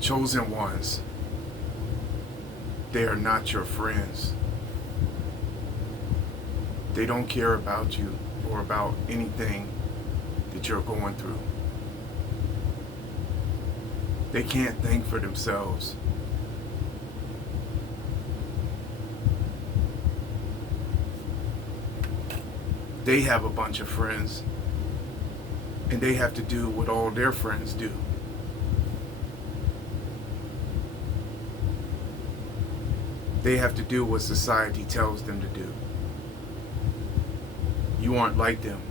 Chosen ones, they are not your friends. They don't care about you or about anything that you're going through. They can't think for themselves. They have a bunch of friends, and they have to do what all their friends do. They have to do what society tells them to do. You aren't like them.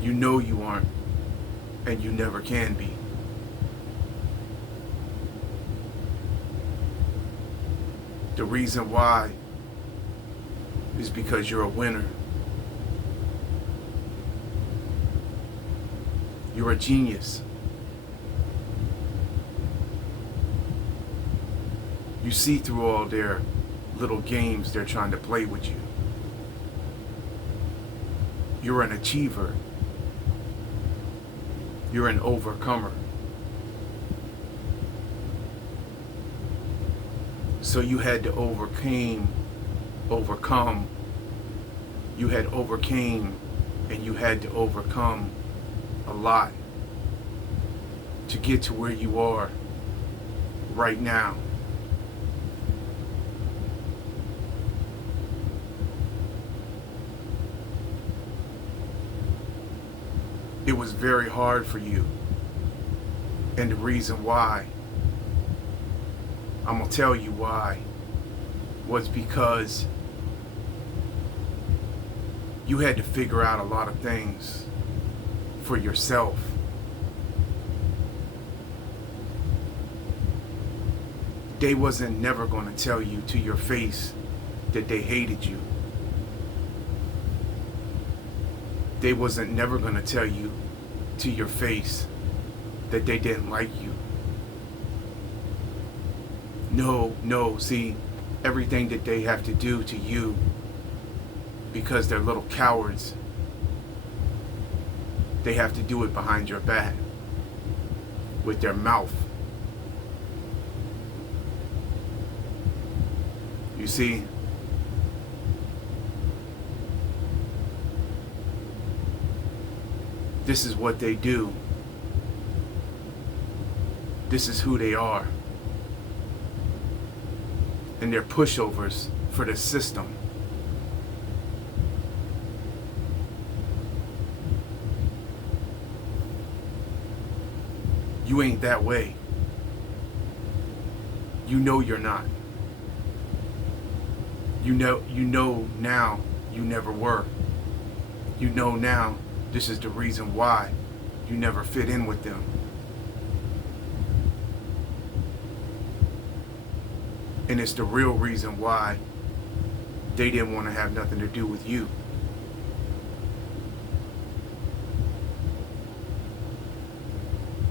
You know you aren't, and you never can be. The reason why is because you're a winner. You're a genius. You see through all their little games they're trying to play with you. You're an achiever. You're an overcomer. So you had to overcome. You had overcame, and you had to overcome a lot to get to where you are right now. It was very hard for you. And the reason why, I'm going to tell you why, was because you had to figure out a lot of things for yourself. They wasn't never going to tell you to your face that they hated you. They wasn't never going to tell you to your face that they didn't like you. No, see, everything that they have to do to you, because they're little cowards, they have to do it behind your back, with their mouth. You see? This is what they do. This is who they are. And they're pushovers for the system. You ain't that way. You know you're not. You know now you never were. You know now this is the reason why you never fit in with them. And it's the real reason why they didn't want to have nothing to do with you.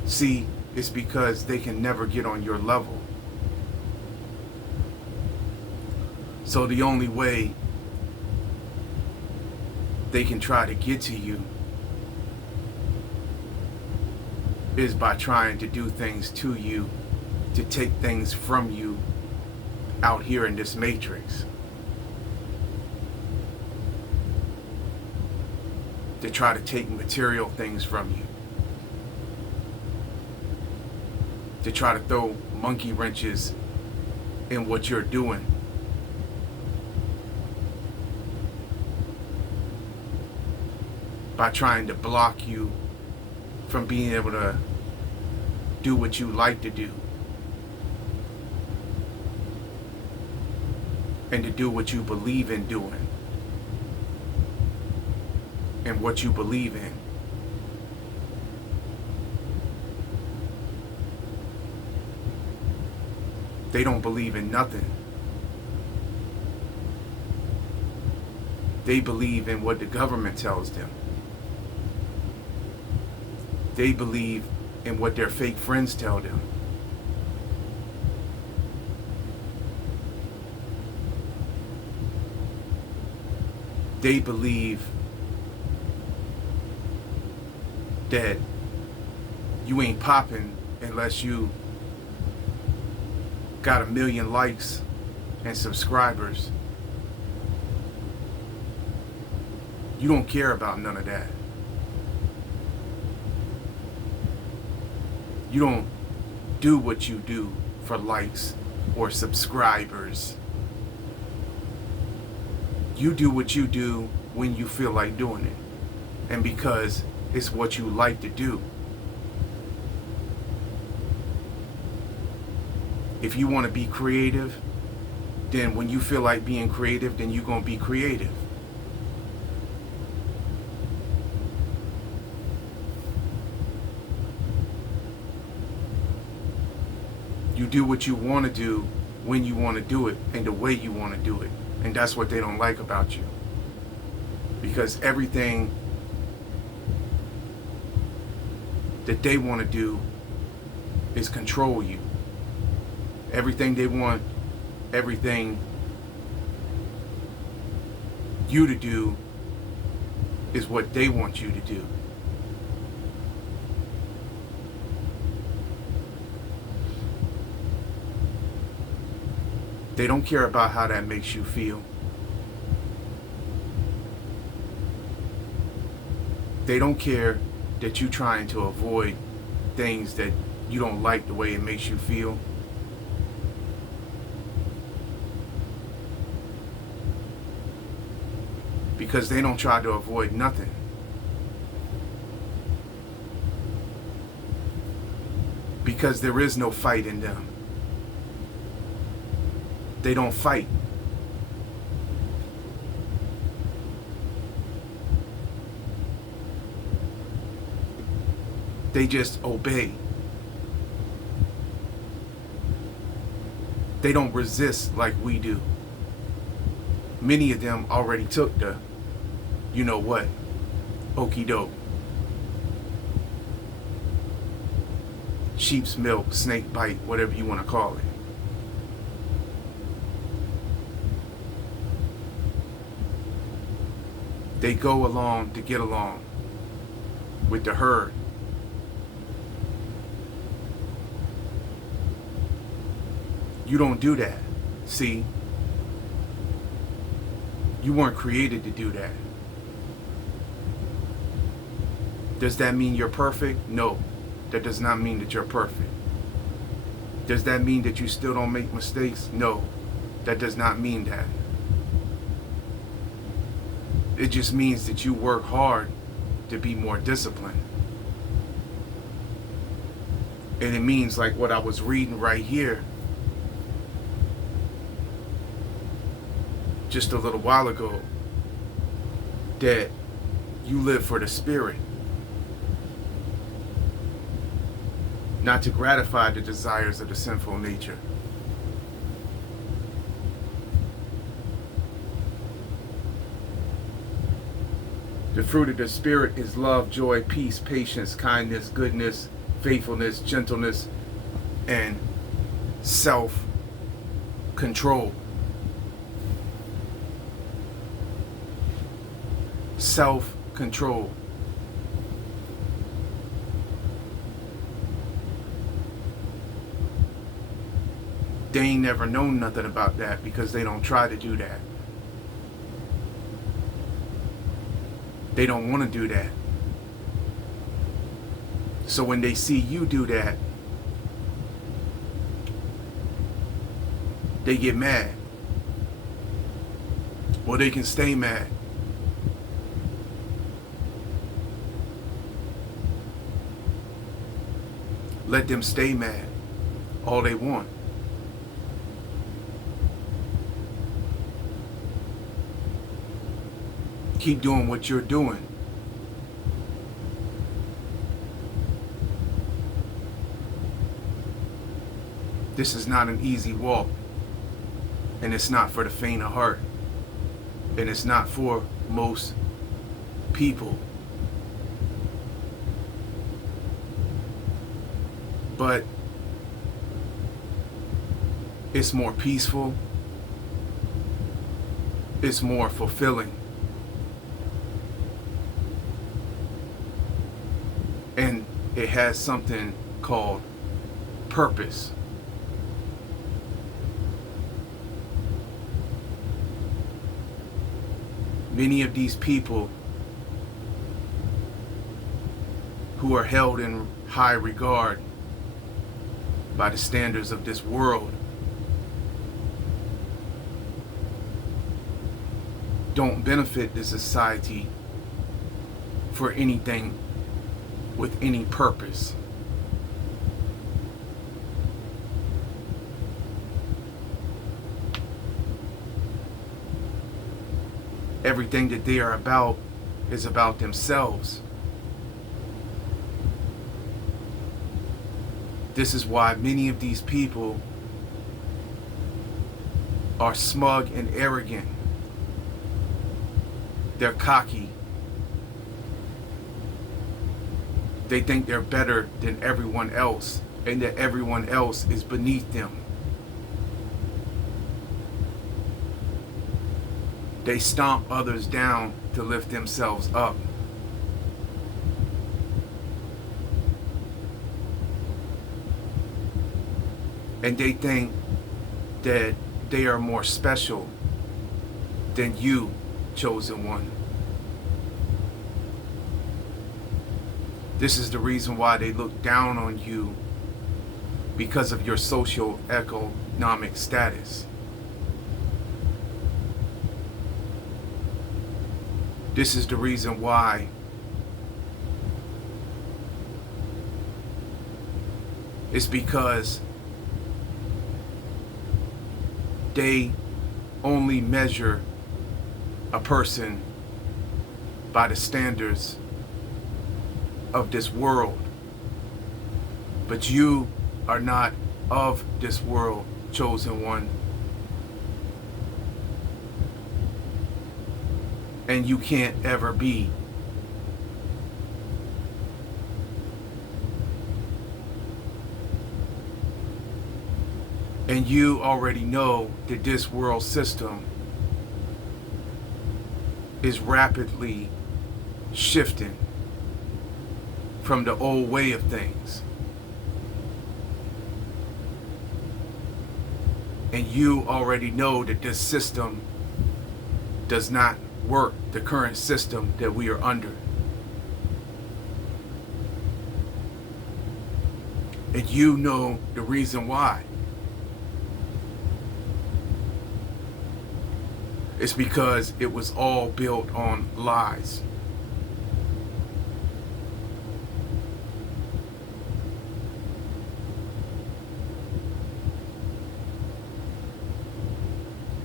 See, it's because they can never get on your level. So the only way they can try to get to you is by trying to do things to you, to take things from you out here in this matrix. They try to take material things from you. They try to throw monkey wrenches in what you're doing. By trying to block you from being able to do what you like to do. And to do what you believe in doing. And what you believe in. They don't believe in nothing. They believe in what the government tells them. They believe in what their fake friends tell them. They believe that you ain't popping unless you got 1 million likes and subscribers. You don't care about none of that. You don't do what you do for likes or subscribers. You do what you do when you feel like doing it, and because it's what you like to do. If you want to be creative, then when you feel like being creative, then you're going to be creative. You do what you want to do when you want to do it and the way you want to do it. And that's what they don't like about you. Because everything that they want to do is control you. Everything they want, everything you to do is what they want you to do. They don't care about how that makes you feel. They don't care that you're trying to avoid things that you don't like the way it makes you feel. Because they don't try to avoid nothing. Because there is no fight in them. They don't fight. They just obey. They don't resist like we do. Many of them already took the, you know what, okie doke. Sheep's milk, snake bite, whatever you want to call it. They go along to get along with the herd. You don't do that. See? You weren't created to do that. Does that mean you're perfect? No. That does not mean that you're perfect. Does that mean that you still don't make mistakes? No. That does not mean that. It just means that you work hard to be more disciplined. And it means, like what I was reading right here just a little while ago, that you live for the spirit, not to gratify the desires of the sinful nature. The fruit of the Spirit is love, joy, peace, patience, kindness, goodness, faithfulness, gentleness, and self-control. Self-control. They ain't never known nothing about that because they don't try to do that. They don't want to do that. So when they see you do that, they get mad. Or they can stay mad. Let them stay mad all they want. Keep doing what you're doing. This is not an easy walk. And it's not for the faint of heart. And it's not for most people. But it's more peaceful. It's more fulfilling. And it has something called purpose. Many of these people who are held in high regard by the standards of this world don't benefit the society for anything with any purpose. Everything that they are about is about themselves. This is why many of these people are smug and arrogant. They're cocky. They think they're better than everyone else, and that everyone else is beneath them. They stomp others down to lift themselves up. And they think that they are more special than you, chosen one. This is the reason why they look down on you, because of your socio-economic status. This is the reason why it's because they only measure a person by the standards of this world. But you are not of this world, chosen one. And you can't ever be. And you already know that this world system is rapidly shifting from the old way of things. And you already know that this system does not work, the current system that we are under. And you know the reason why. It's because it was all built on lies.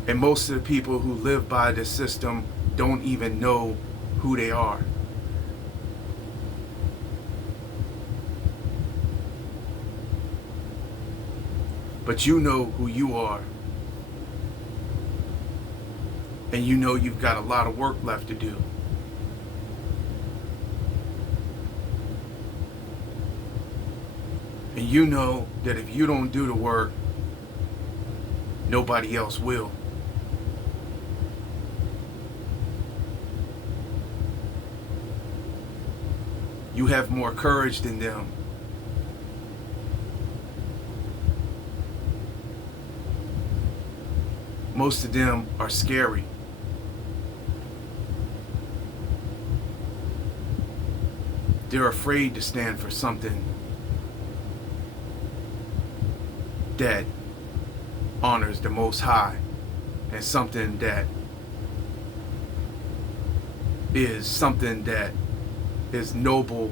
And most of the people who live by this system don't even know who they are. But you know who you are. And you know you've got a lot of work left to do. And you know that if you don't do the work, nobody else will. You have more courage than them. Most of them are scary. They're afraid to stand for something that honors the Most High, and something that is noble,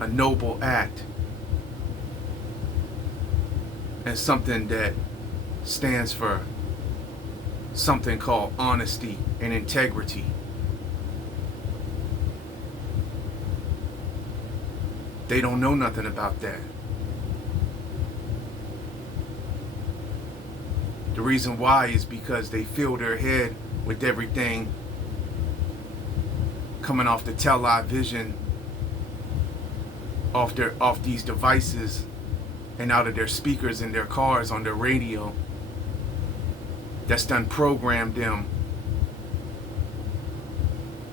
a noble act, and something that stands for something called honesty and integrity. They don't know nothing about that. The reason why is because they fill their head with everything coming off the television, off these devices, and out of their speakers in their cars, on their radio, that's done programmed them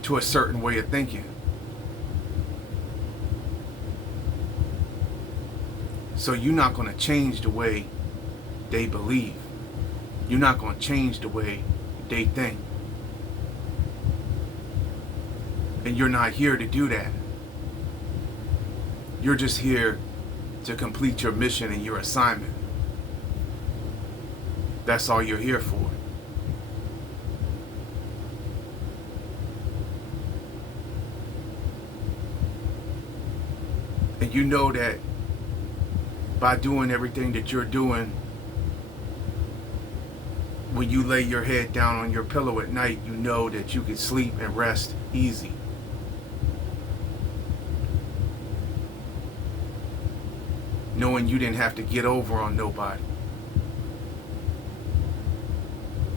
to a certain way of thinking. So you're not going to change the way they believe. You're not going to change the way they think. And you're not here to do that. You're just here to complete your mission and your assignment. That's all you're here for. And you know that by doing everything that you're doing, when you lay your head down on your pillow at night, you know that you can sleep and rest easy. Knowing you didn't have to get over on nobody.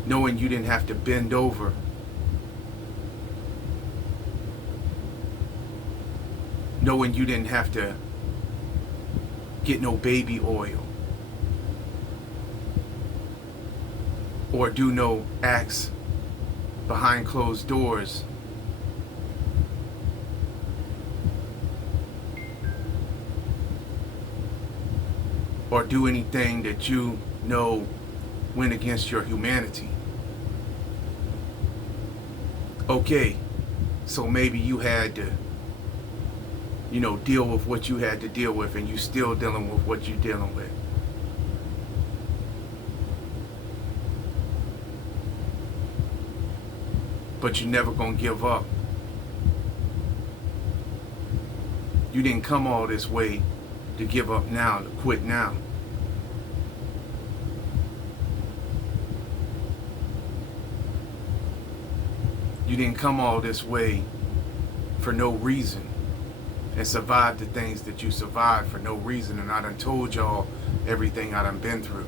Knowing you didn't have to bend over. Knowing you didn't have to get no baby oil. Or do no acts behind closed doors. Or do anything that you know went against your humanity. Okay, so maybe you had to, deal with what you had to deal with, and you still dealing with what you're dealing with. But you're never gonna give up. You didn't come all this way to give up now, to quit now. You didn't come all this way for no reason and survive the things that you survived for no reason. And I done told y'all everything I done been through.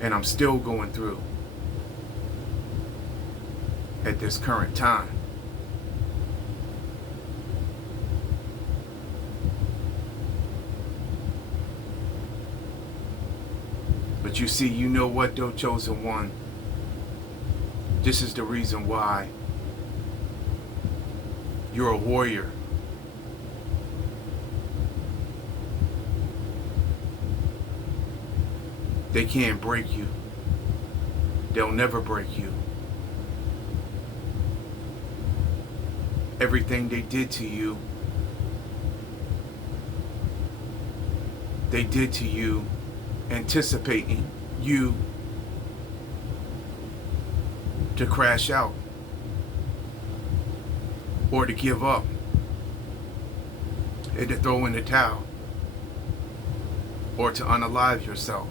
And I'm still going through at this current time. But you see, you know what though, chosen one? This is the reason why you're a warrior. They can't break you. They'll never break you. Everything they did to you, they did to you anticipating you to crash out or to give up and to throw in the towel or to unalive yourself.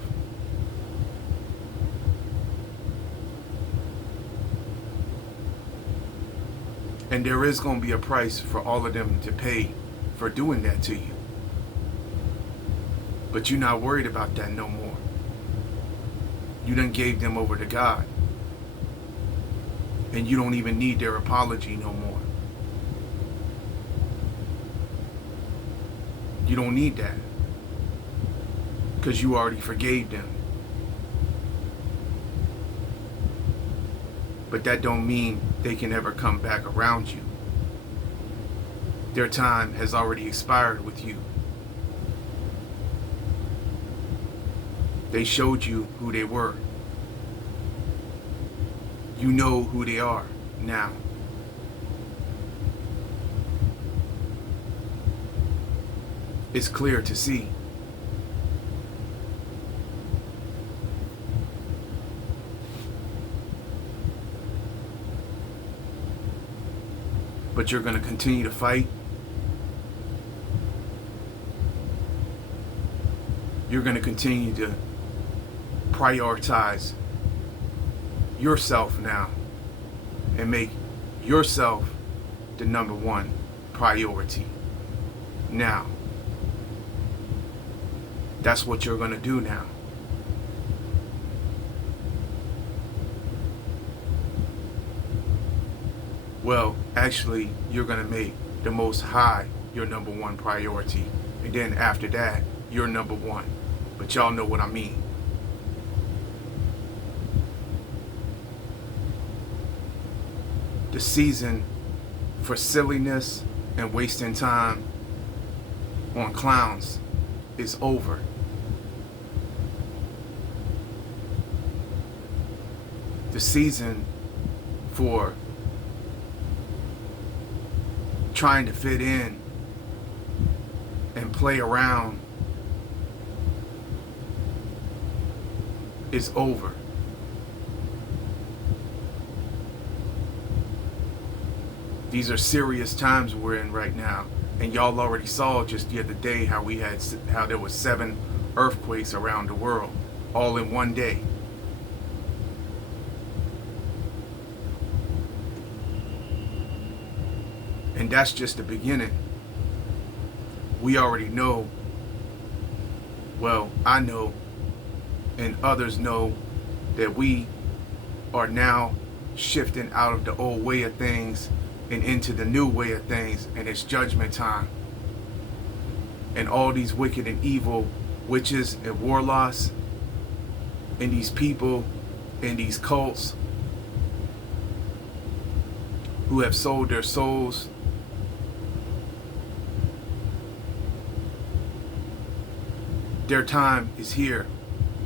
And there is going to be a price for all of them to pay for doing that to you. But you're not worried about that no more. You done gave them over to God. And you don't even need their apology no more. You don't need that. Because you already forgave them. But that don't mean they can ever come back around you. Their time has already expired with you. They showed you who they were. You know who they are now. It's clear to see. But you're going to continue to fight. You're going to continue to prioritize yourself now and make yourself the number one priority now. That's what you're going to do now. Well, actually, you're going to make the Most High your number one priority. And then after that, you're number one. But y'all know what I mean. The season for silliness and wasting time on clowns is over. The season for trying to fit in and play around is over. These are serious times we're in right now, and y'all already saw just the other day how there was 7 earthquakes around the world, all in one day. And that's just the beginning. We already know, well, I know, and others know, that we are now shifting out of the old way of things and into the new way of things, and it's judgment time. And all these wicked and evil witches and warlocks and these people and these cults who have sold their souls their time is here.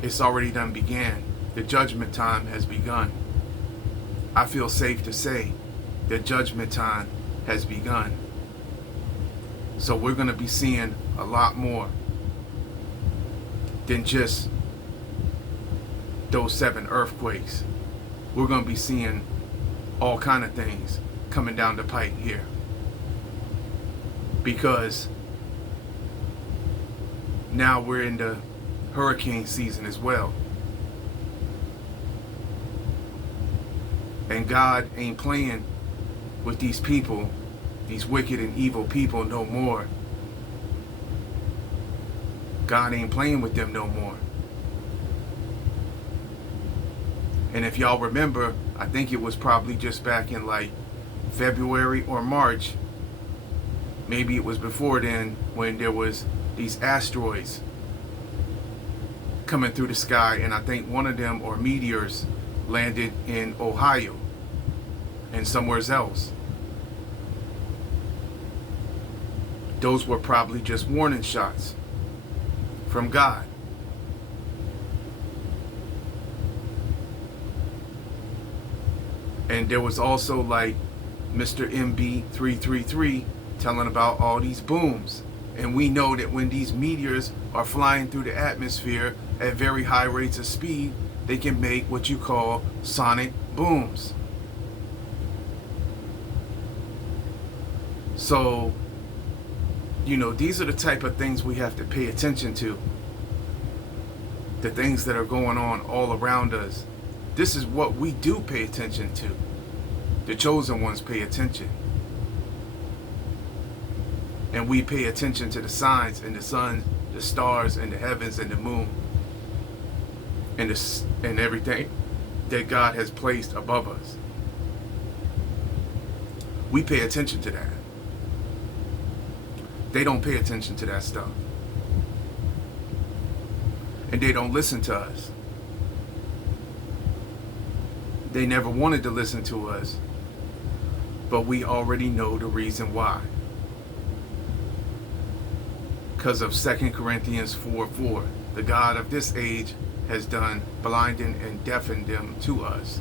It's already done began. The judgment time has begun. I feel safe to say that judgment time has begun. So we're going to be seeing a lot more than just those 7 earthquakes. We're going to be seeing all kind of things coming down the pike here. Because now we're in the hurricane season as well. And God ain't playing with these people, these wicked and evil people, no more. God ain't playing with them no more. And if y'all remember, I think it was probably just back in like February or March, maybe it was before then, when there was these asteroids coming through the sky, and I think one of them, or meteors, landed in Ohio and somewhere else. Those were probably just warning shots from God. And there was also like Mr. MB333 telling about all these booms. And we know that when these meteors are flying through the atmosphere at very high rates of speed, they can make what you call sonic booms. So, you know, these are the type of things we have to pay attention to. The things that are going on all around us. This is what we do pay attention to. The chosen ones pay attention. And we pay attention to the signs and the sun, the stars and the heavens and the moon. And everything that God has placed above us. We pay attention to that. They don't pay attention to that stuff. And they don't listen to us. They never wanted to listen to us. But we already know the reason why. Because of 2 Corinthians 4:4. The God of this age has done blinding and deafened them to us.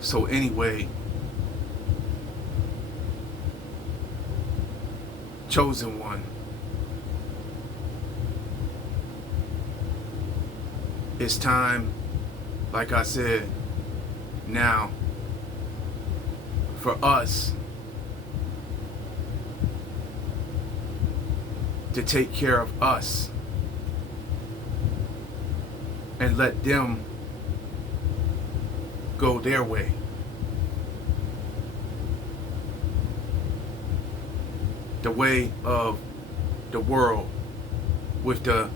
So anyway, chosen one, it's time, like I said, now for us to take care of us and let them go their way. The way of the world with the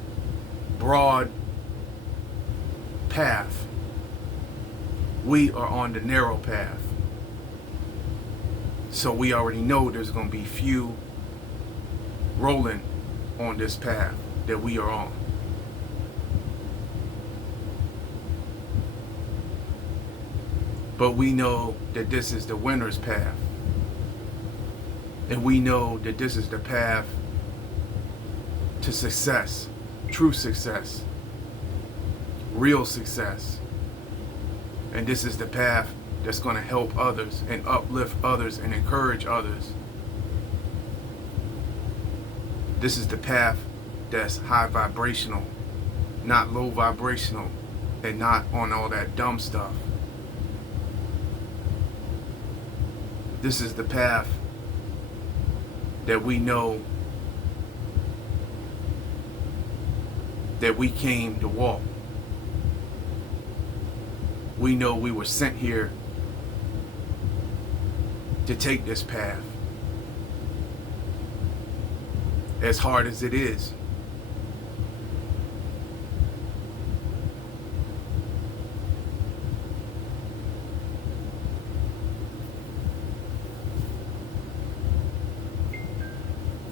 broad path. We are on the narrow path. So we already know there's going to be few rolling on this path that we are on. But we know that this is the winner's path. And we know that this is the path to success, true success, real success. And this is the path that's going to help others and uplift others and encourage others. This is the path that's high vibrational, not low vibrational, and not on all that dumb stuff. This is the path that we know that we came to walk. We know we were sent here to take this path. As hard as it is.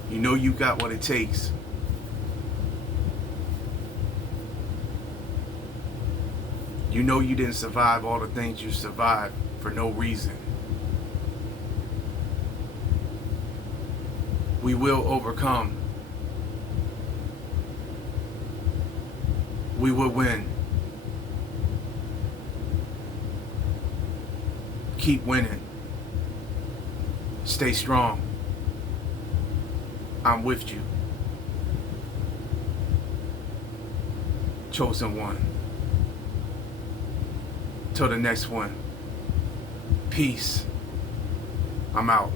You know you got what it takes. You know you didn't survive all the things you survived for no reason. We will overcome. We will win. Keep winning. Stay strong. I'm with you. Chosen one. Till the next one. Peace. I'm out.